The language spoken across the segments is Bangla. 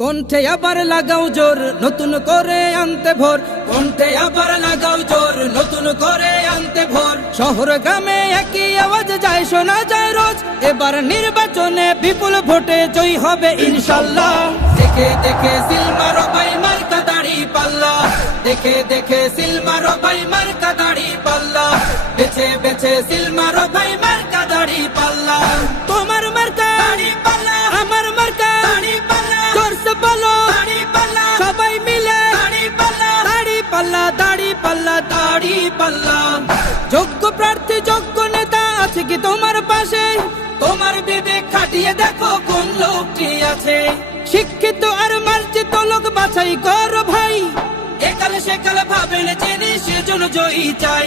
কণ্ঠে আবার লাগাও জোর নতুন করে আনতে ভোর, কণ্ঠে আবার লাগাও জোর নতুন করে আনতে ভোর। শহর গ্রামে একই আওয়াজ যায় শোনা যায় রোজ, এবার নির্বাচনে বিপুল ভোটে জয়ী হবে ইনশাল্লাহ। দেখে দেখে সিল মারো ভাই মার্কা দাড়ি পাল্লা, দেখে দেখে সিল মারো ভাই মার্কা দাড়ি পাল্লা, বেছে বেছে সিল মারো ভাই মার্কা দাড়ি পাল্লা। তোমার মার্কা দাড়ি পাল্লা, আমার মার্কা দাড়ি পাল্লা, জোরসে বলো দাড়ি পাল্লা, সবাই মিলে দাড়ি পাল্লা, দাড়ি পাল্লা, দাড়ি পাল্লা, দাড়ি পাল্লা। যোগ্য প্রার্থী যোগ্য নেতা আছে কি তোমার পাশে? তোমার বিবেক খাটিয়ে দেখো কোন লোকটি আছে। শিক্ষিত আর মার্জিত লোক বাছাই করো ভাই, একাল সেকাল ভাবেন জেনে সেজন্য জয়ী চাই।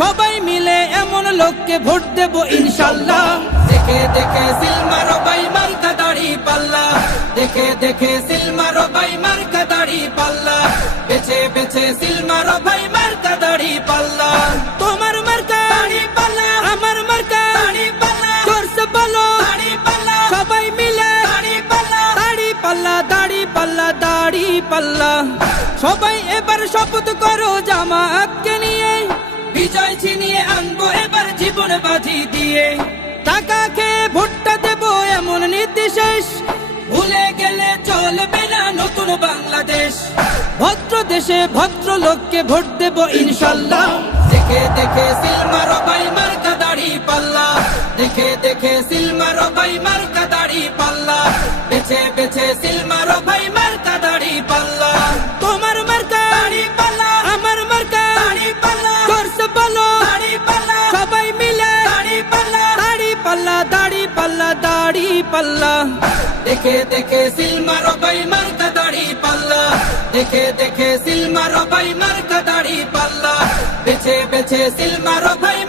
সবাই মিলে এমন লোককে ভোট দেব ইনশাল্লাহ। দেখে দেখে সিল মারো ভাই মার্কা দাড়ি পাল্লা, দেখে দেখে সিল মারো ভাই মার্কা দাড়ি পাল্লা, বেছে বেছে সিল মারো ভাই মার্কা দাড়ি পাল্লা। তোমার মার্কা দাড়ি পাল্লা, আমার মার্কা দাড়ি পাল্লা, জোরসে বলো দাড়ি পাল্লা, সবাই মিলে দাড়ি পাল্লা, দাড়ি পাল্লা, দাড়ি পাল্লা, দাড়ি পাল্লা। সবাই এবার শপথ করো জামাতকে নিয়ে, বিজয় ছিনিয়ে আনবো এবার জীবন বাজি দিয়ে। টাকা খেয়ে ভোটটা দেবো এমন নীতি শেষ, ভুলে গেলে চলবে না নতুন বাংলাদেশ। ভদ্র দেশে ভদ্র লোককে ভোট দেবো ইনশাল্লাহ। দেখে দেখে সিল মারো ভাই মার্কা দাড়ি পাল্লা, দেখে দেখে সিল মারো ভাই মার্কা দাড়ি পাল্লা, বেছে বেছে সিল মারো ভাই মার্কা দাড়ি পাল্লা। তোমার মার্কা দাড়ি পাল্লা, আমার মার্কা দাড়ি পাল্লা, জোরসে বলো দাড়ি পাল্লা, সবাই মিলে দাড়ি পাল্লা, দাড়ি পাল্লা, দাড়ি পাল্লা, দাড়ি পাল্লা। দেখে দেখে সিল মারো ভাই মার্কা দাড়ি পাল্লা, দেখে দেখে সিল মারো ভাই মার্কা দাড়ি পাল্লা, বেছে বেছে সিল মারো ভাই